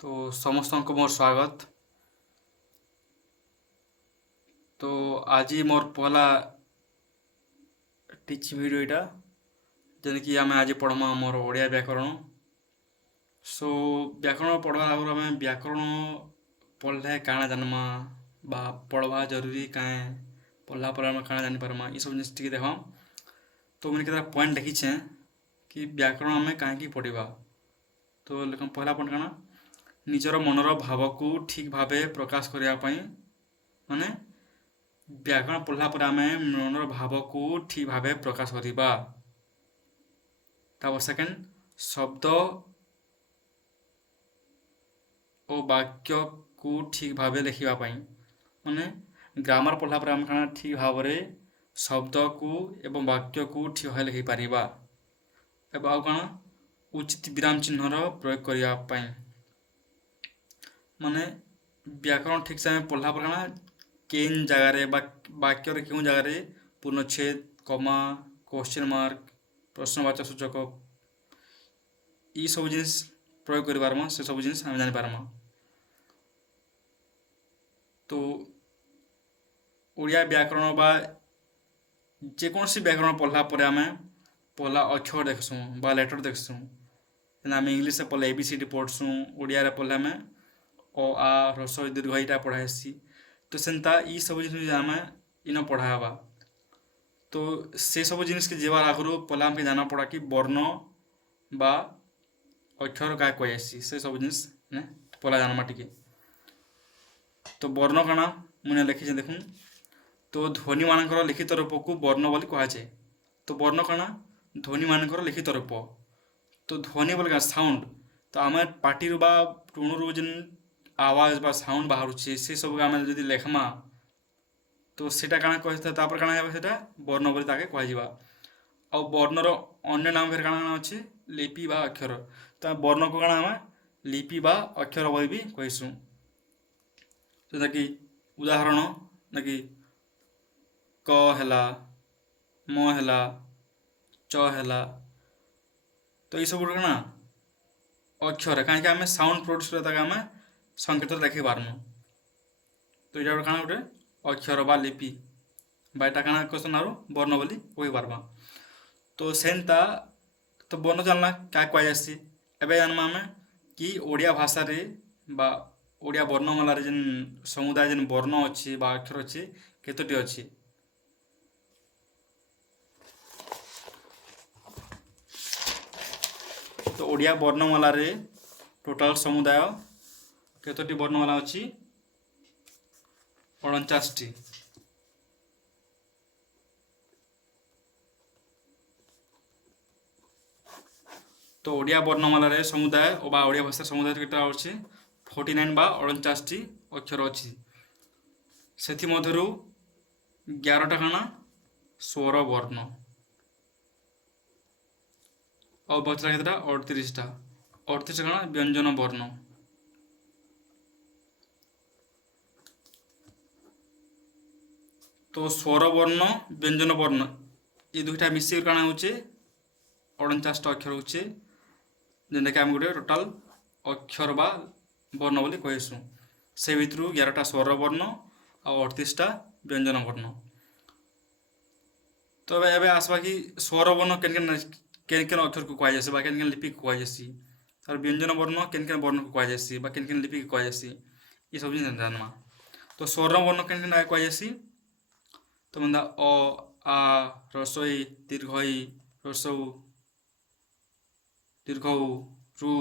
तो ସମସ୍ତଙ୍କୁ ମୋର ସ୍ୱାଗତ। तो आज मोर पहला टीचिंग वीडियो इटा जेनकि आम आज पढ़मा मोर ओडिया व्याकरण। सो व्याकरण पढ़वा आगुरी आम व्याकरण पढ़ले काଣା जानमा बा पढ़वा जरूरी काए पढ़ला पर आम काଣା जानीपारमा ये सब जिनिस टिके देख। तो मैंने केता पॉइंट लिखीछे कि व्याकरण आम कहीं पढ़ा। तो लेकिन पहला पॉइंट काଣା निजर मनर भाव को ठीक भाव प्रकाश करने माने व्याकरण पढ़ला पर आम मनर भाव को ठीक भाव प्रकाश करवा। तापर सेकेंड शब्द और वाक्य को ठीक भाव लिखापी माने ग्रामर पढ़ला पर आम क्या ठीक भाव शब्द को एवं वाक्य को ठीक भाव लिखिपर एवं आउ कण उचित विराम चिन्हर प्रयोग करने माने व्याकरण ठीक से पढ़ला पर क्या केन जगार वाक्य क्यों जगार पूर्णच्छेद कमा क्वेश्चन मार्क प्रश्नवाचक सूचक ये सब जिनिस प्रयोग कर पारमा से सब जिनिस आम जानी पारमा। तो ओडिया व्याकरण बा जेकोसी व्याकरण पढ़ला पर आम पहला अक्षर देखसूँ बा लेटर देखसूँ। आम इंग्लीश से पढ़ले ABCD पढ़सूँ ओडिया पढ़ले आम अ आ ह्रस्व दीर्घ यहाँ पढ़ासी। तो सेन्ता ये सब जिन आम इन पढ़ावा। तो से सब जिनिस के जेबार आगु पहला आमके जाना पड़ा कि वर्ण बा अक्षर क्या कहेसी से सब जिनिस ने पहला जानमा टिके। तो वर्ण काଣା मुझे लिखी देखूँ। तो ध्वनि मानकर लिखित रूप को वर्ण बोली कहुए। तो वर्ण काଣା ध्वनि मानकर लिखित रूप। तो ध्वनि बोले क्या साउंड। तो आम पार्टी बा टुणु जेन आवाज बा साउंड बाहर से सब आम जदि लेखमा तो सेटा काଣା कही तापर काଣା हेबा सेटा वर्ण बोली ताके कहुआ। आ वर्णर अन्य नाम फिर काଣା अच्छे लिपि बा अक्षर। तो वर्ण को काଣା आम लिपि बा अक्षर बोली भी कहीसुँ। जोटा कि उदाहरण नाकि क हैला म हैला च हैला। तो ये सब काଣା अक्षर कहीं आम साउंड प्रोड्यूस कर आम संकेत देखी पार्मु। तो यहाँ काଣା गोटे अक्षर बा लिपि बा एटा काଣା क्वेश्चन आरो वर्ण बोली कही पार्मा। तो सेन्ता तो वर्ण जानला क्या कहुसी एवं जानमा आम कि ओडिया भाषा रे बा ओडिया वर्णमाला जेन समुदाय जेन वर्ण अच्छी बा अक्षर अच्छी केतोटी अच्छी। तो ओडिया वर्णमाला रे टोटाल समुदाय केतोटी वर्णमाला अच्छी 49टी। तो ओडिया वर्णमाला रे समुदाय बा ओडिया भाषा समुदाय केटा अच्छी 49 बा 49टी अक्षर अच्छी। से मध्यरु 11टा काଣା स्वर वर्ण और बचला केतटा 38टा 38टा काଣା व्यंजन वर्ण। तो स्वर वर्ण व्यंजन वर्ण ये दुईटा मिसिक काଣା होचे 49टा अक्षर होचे जेनटा कि आम गोटे टोटाल अक्षर बा वर्ण बोली कहीसुँ। से भितर 11टा स्वर वर्ण और 38टा व्यंजन वर्ण। तो एवं आसवा कि स्वर वर्ण केन केन अक्षर को कहुसी केन केन लिपि को कहुसी और व्यंजन वर्ण केन केन वर्ण को कहुसी केन केन लिपि को कहुसी ये सब जिन जानमा। तो स्वर वर्ण केन केन कहुसी तो मतलब अ आ ह्रस्व इ दीर्घ इ ह्रस्व दीर्घ रु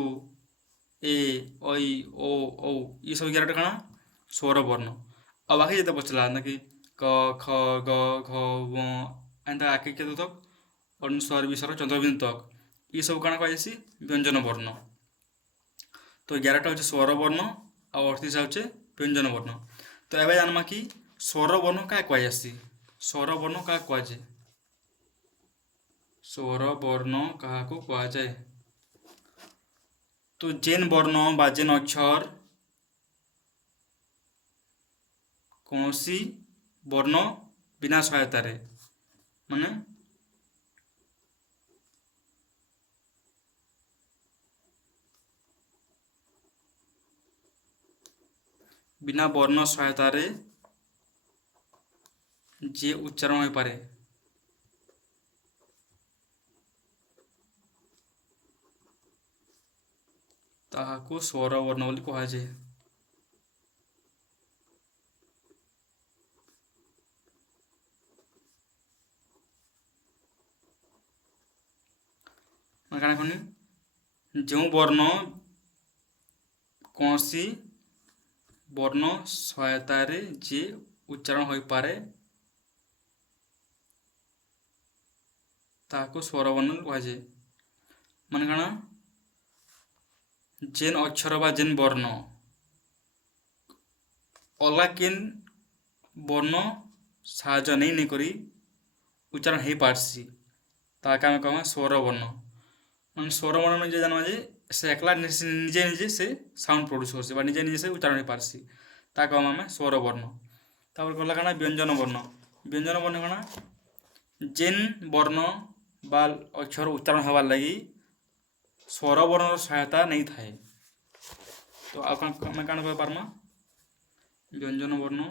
ए ऐ ओ औ ये सब 11टा काଣା स्वर वर्ण। और बाकी जिते बचला ना कि क ख ग घ ङ एंता आके के तक अनुस्वार विसर्ग चंद्रबिंदु तक ये सब काଣା कहुसी व्यंजन वर्ण। तो 11टा होचे स्वर वर्ण और 38टा होचे व्यंजन वर्ण। तो एवं जानमा कि स्वर वर्ण क्या कहुसी स्वर वर्ण क्या कहुए स्वर वर्ण क्या कहुए। तो जेन वर्ण बा जेन अक्षर कौनसी वर्ण बिना सहायता रे माने ବିନା ବର୍ଣ୍ଣ ସହାୟତାରେ ଯେ ଉଚ୍ଚାରଣ ହୋଇପାରେ ତାହାକୁ ସ୍ୱର ବର୍ଣ୍ଣ ବୋଲି କୁହାଯାଏ। ମାନେ କାଣା କହନି ଯେଉଁ ବର୍ଣ୍ଣ କୌଣସି ବର୍ଣ୍ଣ ସହାୟତାରେ ଯେ ଉଚ୍ଚାରଣ ହୋଇପାରେ ତାହାକୁ ସ୍ୱର ବର୍ଣ୍ଣ ବୋଲି କୁହାଯାଏ। ମାନେ କାଣା ଯେନ୍ ଅକ୍ଷର ବା ଯେନ୍ ବର୍ଣ୍ଣ ଅଲଗା କେନ୍ ବର୍ଣ୍ଣ ସାହାଯ୍ୟ ନେଇକରି ଉଚ୍ଚାରଣ ହେଇପାରସି ତାହାକେ ଆମେ କହେମା ସ୍ୱର ବର୍ଣ୍ଣ। ମାନେ ସ୍ୱର ବର୍ଣ୍ଣ ନିଜେ ଜାନ୍ମା ଯେ ସେ ଏକଲା ନିଜେ ନିଜେ ସେ ସାଉଣ୍ଡ ପ୍ରଡ୍ୟୁସ୍ କରସି ବା ନିଜେ ନିଜେ ସେ ଉଚ୍ଚାରଣ ହେଇପାରସି ତାହା କହେମା ଆମେ ସ୍ୱର ବର୍ଣ୍ଣ। ତାପରେ ଗଲା କାଣା ବ୍ୟଞ୍ଜନ ବର୍ଣ୍ଣ। ବ୍ୟଞ୍ଜନ ବର୍ଣ୍ଣ କାଣା ଯେନ୍ ବର୍ଣ୍ଣ ବା ଅକ୍ଷର ଉଚ୍ଚାରଣ ହେବାର୍ ଲାଗି ସ୍ୱର ବର୍ଣ୍ଣର ସହାୟତା ନେଇଥାଏ। ତ ଆଉ ଆମେ କାଣା କହିପାର୍ମା ବ୍ୟଞ୍ଜନ ବର୍ଣ୍ଣ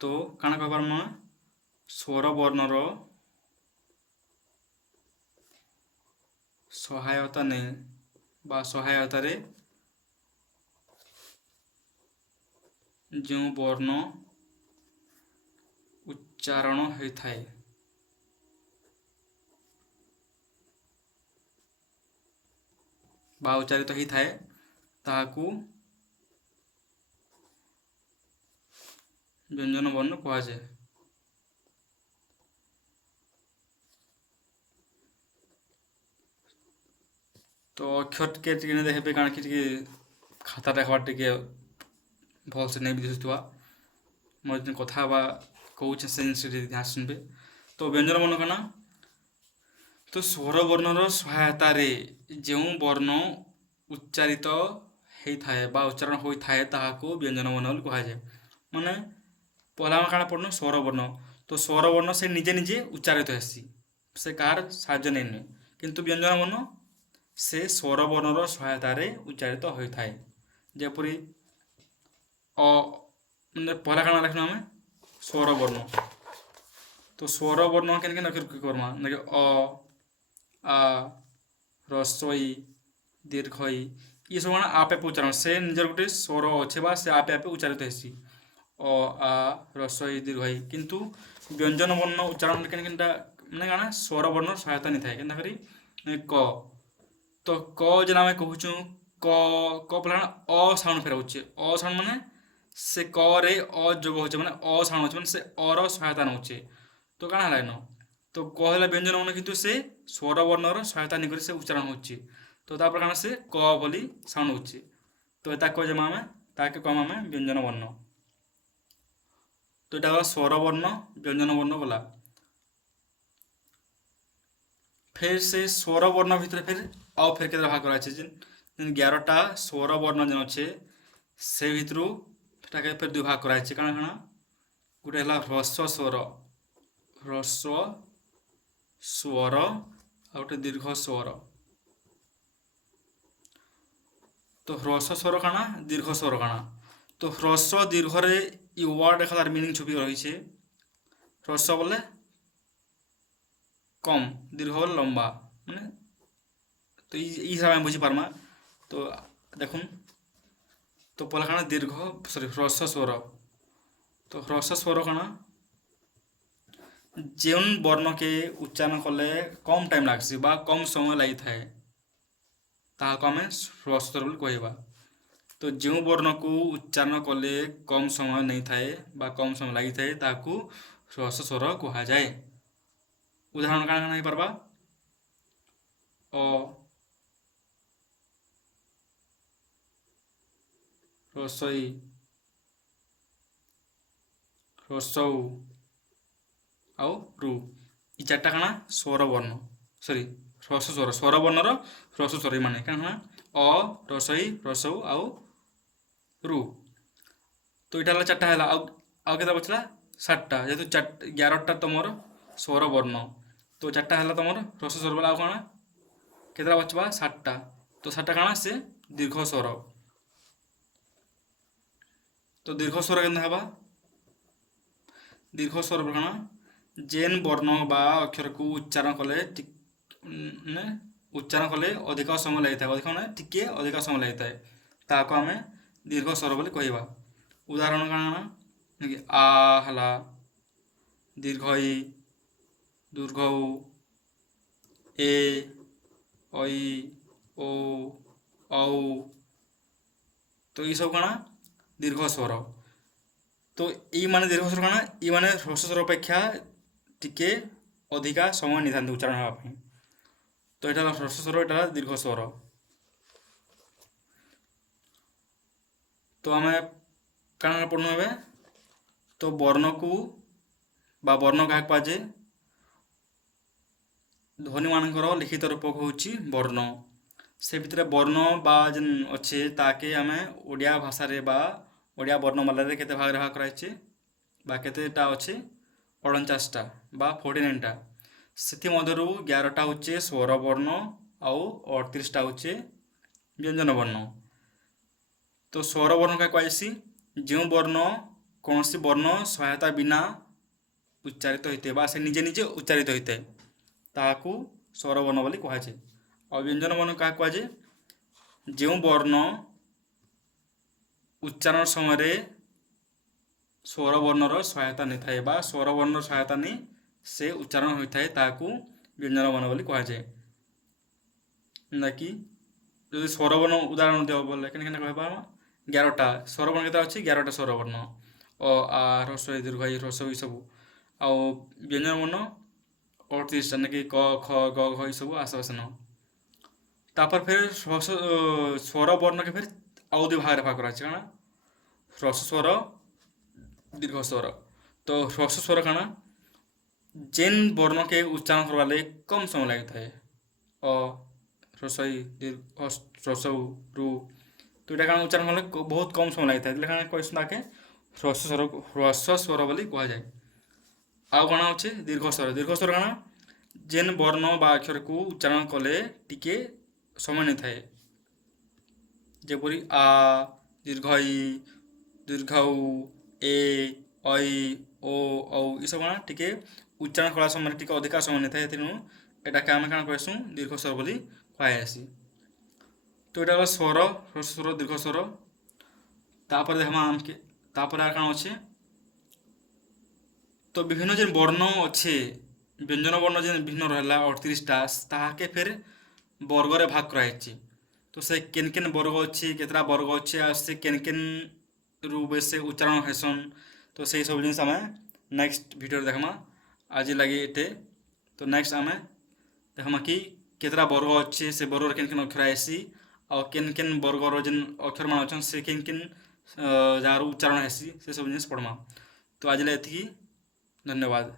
ତ କାଣା କହିପାର୍ମା ସ୍ୱର ବର୍ଣ୍ଣର ସହାୟତା ନେଇ ବା ସହାୟତାରେ ଯେଉଁ ବର୍ଣ୍ଣ ଉଚ୍ଚାରଣ ହୋଇଥାଏ ବା ଉଚ୍ଚାରିତ ହୋଇଥାଏ ତାହାକୁ ବ୍ୟଞ୍ଜନ ବର୍ଣ୍ଣ କୁହାଯାଏ। ତ ଅକ୍ଷର ଟିକେ ନେଇ ଦେଖବେ କାଣା କି ଟିକେ ଖାତା ଦେଖବାର୍ ଟିକେ ଭଲସେ ନେଇ ବି ଦିଶୁଥିବା ମୋର ଯେନ୍ କଥା ବା କହୁଛେ ସେ ଜିନିଷ ଧ୍ୟାନ ଶୁଣବେ। ତ ବ୍ୟଞ୍ଜନ ବର୍ଣ୍ଣ କାଣା ତ ସ୍ୱର ବର୍ଣ୍ଣର ସହାୟତାରେ ଯେଉଁ ବର୍ଣ୍ଣ ଉଚ୍ଚାରିତ ହେଇଥାଏ ବା ଉଚ୍ଚାରଣ ହୋଇଥାଏ ତାହାକୁ ବ୍ୟଞ୍ଜନ ବର୍ଣ୍ଣ ବୋଲି କୁହାଯାଏ। ମାନେ ପହିଲା ଆମେ କାଣା ପଢ଼ନୁ ସ୍ୱର ବର୍ଣ୍ଣ ତ ସ୍ୱର ବର୍ଣ୍ଣ ସେ ନିଜେ ନିଜେ ଉଚ୍ଚାରିତ ହେସି ସେ କାହାର ସାହାଯ୍ୟ ନେଇ ନୁହେଁ କିନ୍ତୁ ବ୍ୟଞ୍ଜନ ବର୍ଣ୍ଣ ସେ ସ୍ୱର ବର୍ଣ୍ଣର ସହାୟତାରେ ଉଚ୍ଚାରିତ ହୋଇଥାଏ। ଯେପରି ମାନେ ପହିଲା କାଣା ଲେଖ୍ନୁ ଆମେ ସ୍ୱର ବର୍ଣ୍ଣ ତ ସ୍ୱର ବର୍ଣ୍ଣ କେନ୍ କେନ୍ ଅକ୍ଷର କର୍ମା ଅ ଆ ରସ୍ୱଇ ଦୀର୍ଘଇ ये सब आपे आपे उच्चारण से निजर गोटे स्वर अच्छे बा से आपे आपे उच्चारित हेसी अ आ रस्वई दीर्घई किंतु व्यंजन वर्ण उच्चारण केन केनटा माने गाना स्वर वर्ण सहायता नहीं थाए केनता करी क तो क जेना मैं कहूछु क क पला अ साउंड फेर होचे अ साउंड माने से क रे अ जोग होचे माने अ साउंड होचे माने से अ र सहायता नउचे तो काना हला न तो क हला व्यंजन वर्ण किंतु से स्वर वर्णर सहायता नहीं करी से उच्चारण होचे तो तापर काना से क बोली साउंड होचे तो एता को जमा में ताके कम में व्यंजन वर्ण। तो এটা হলো স্বর বর্ণ ব্যঞ্জন বর্ণ গলা फिर से स्वर वर्ण ভিতরে फिर और फिर के भाग करा जेन 11टा स्वर वर्ण जेन अच्छे से भितरु সেটাকে फिर दुई भाग करा काना काना गोटे हला ह्रस्व स्वर ह्रस्व स्वर आ गोटे दीर्घ स्वर तो ह्रस्व स्वर काना दीर्घ स्वर काना तो ह्रस्व दीर्घ रे इ वर्ड खालार मीनिंग छुपी रही है ह्रस्व बोले कम दीर्घ बोले लंबा माने तो हिसाब में बुझी पारमा तो देखुन तो पहला काना दीर्घ सॉरी ह्रस्व स्वर तो ह्रस्व स्वर काना जेउन वर्ण के उच्चारण कले कम टाइम लागसी बा कम समय लगी थाए ताहाको आमे ह्रस्व स्वर बोली कहबा। तो जो वर्ण को उच्चारण कले कम समय नहीं थाए बा कम समय लगी थाए ताकू ह्रस्व स्वर कहा जाए। उदाहरण काना काना पारबा अ ह्रस्वई ह्रस्व आउ रु इ चारटा काना स्वर वर्ण सॉरी ह्रस्व स्वर स्वर वर्णर ह्रस्व स्वर माने काना अ ह्रस्वई ह्रस्व आउ रु तो इटा चार्टा है आउ के बचला 7टा जेहेतु 11टा तुम स्वर वर्ण तो 4टा है तुम ह्रस्व स्वर बोला कौन केतरा बचवा 7टा। तो 7टा काଣା से दीर्घ स्वर। तो दीर्घ स्वर केन्ता हवा दीर्घ स्वर काଣା जेन वर्ण बा अक्षर को उच्चारण कले ने उच्चारण कले अधिक समय लगी था अधिक माने टिके अधिक समय लगी था ताको आमे दीर्घ स्वर बोली कहवा। उदाहरण काଣା आ हला दीर्घ ई दीर्घ उ ए ऐ ओ औ। तो ये सब काଣା दीर्घ स्वर। तो ई माने दीर्घ स्वर काଣା ई माने ह्रस्व स्वर अपेक्षा टिके अधिका समय नहीं था उच्चारण हाँपी। तो यहाँ ह्रस्व स्वर यहाँ दीर्घ स्वर। तो आम काଣା पढ़नु ए तो वर्ण को बा वर्ण क्या कहुचे ध्वनि मानकर लिखित रूप हूँ वर्ण। से भितर वर्ण बा जेन अच्छे ताके आम ओडिया भाषा रे बा ओडिया वर्णमाला रे केते भाग भाग कराइछे बा केतेटा अच्छे 49टा बा 49टा। से मध्यरु 11टा होचे स्वर वर्ण आउ 38टा होचे व्यंजन वर्ण। तो स्वर वर्ण क्या कहुसी जो वर्ण कौन सी वर्ण सहायता बिना उच्चारित होते बा से निजे निजे उच्चारित होते ताकू स्वर वर्ण बोली कहुचे। और व्यंजन वर्ण क्या कहुचे जो वर्ण उच्चारण समय स्वर वर्णर सहायता नहीं थाए बा स्वर वर्णर सहायता नहीं से उच्चारण होता है ताकू व्यंजन वर्ण बोली कहुचे। ना कि जो स्वर वर्ण उदाहरण दिया बोले केन कह पार 11टा स्वर वर्ण केता अच्छी 11टा स्वर वर्ण अ आ ह्रस्व ई दीर्घ ई ह्रस्व ई सब आ व्यंजन वर्ण 38टा ना कि क ख ग घ ई सब आसपासन। तापर फिर स्वर वर्ण के फिर आउ दो भाग भाग कराचे काଣା ह्रस्व स्वर दीर्घ स्वर। तो ह्रस्व स्वर काଣା जेन वर्ण के उच्चारण करवा ले कम समय लगी है अ ह्रस्व ई दीर्घ ह्रस्व रु। तो यहाँ काଣା उच्चारण कले बहुत कम समय लगी था कहसन ताके ह्रस्व स्वर बोली कह जाए। आउ काଣା अच्छे दीर्घ स्वर। दीर्घ स्वर काଣା जेन वर्ण बा अक्षर को उच्चारण कले टिके समय नहीं थाए जेपरी आ दीर्घ ई दीर्घ उ ए ऐ ओ औ ये सब काଣା टिके उच्चारण कला समय टिके अधिका समय नहीं थाए तेणु एटा के आमे काଣା कहसु दीर्घ स्वर बोली कहुसी। तो यहाँ स्वर ह्रस्व स्वर दीर्घ स्वर। तापर देखमा आमके तापर आर काଣା अच्छे तो विभिन्न जेन वर्ण अच्छे व्यंजन वर्ण जेन भिन्न रहा 38टा ताके फिर वर्ग रे भाग कराई। तो से केन केन वर्ग अच्छे केतरा वर्ग अच्छे आ से केन केन रूप से उच्चारण हेसन। तो से सब जिन आम नेक्स्ट वीडियो देखमा आज लगे एटे। तो नेक्स्ट आम देखमा कि केतरा वर्ग अच्छे से वर्ग केन केन अक्षर आसी और केन केन वर्गर जेन अक्षर मान अच्छन से केन केन जार उच्चारण हेसी से सब जिन पढ़मा। तो आज एति धन्यवाद।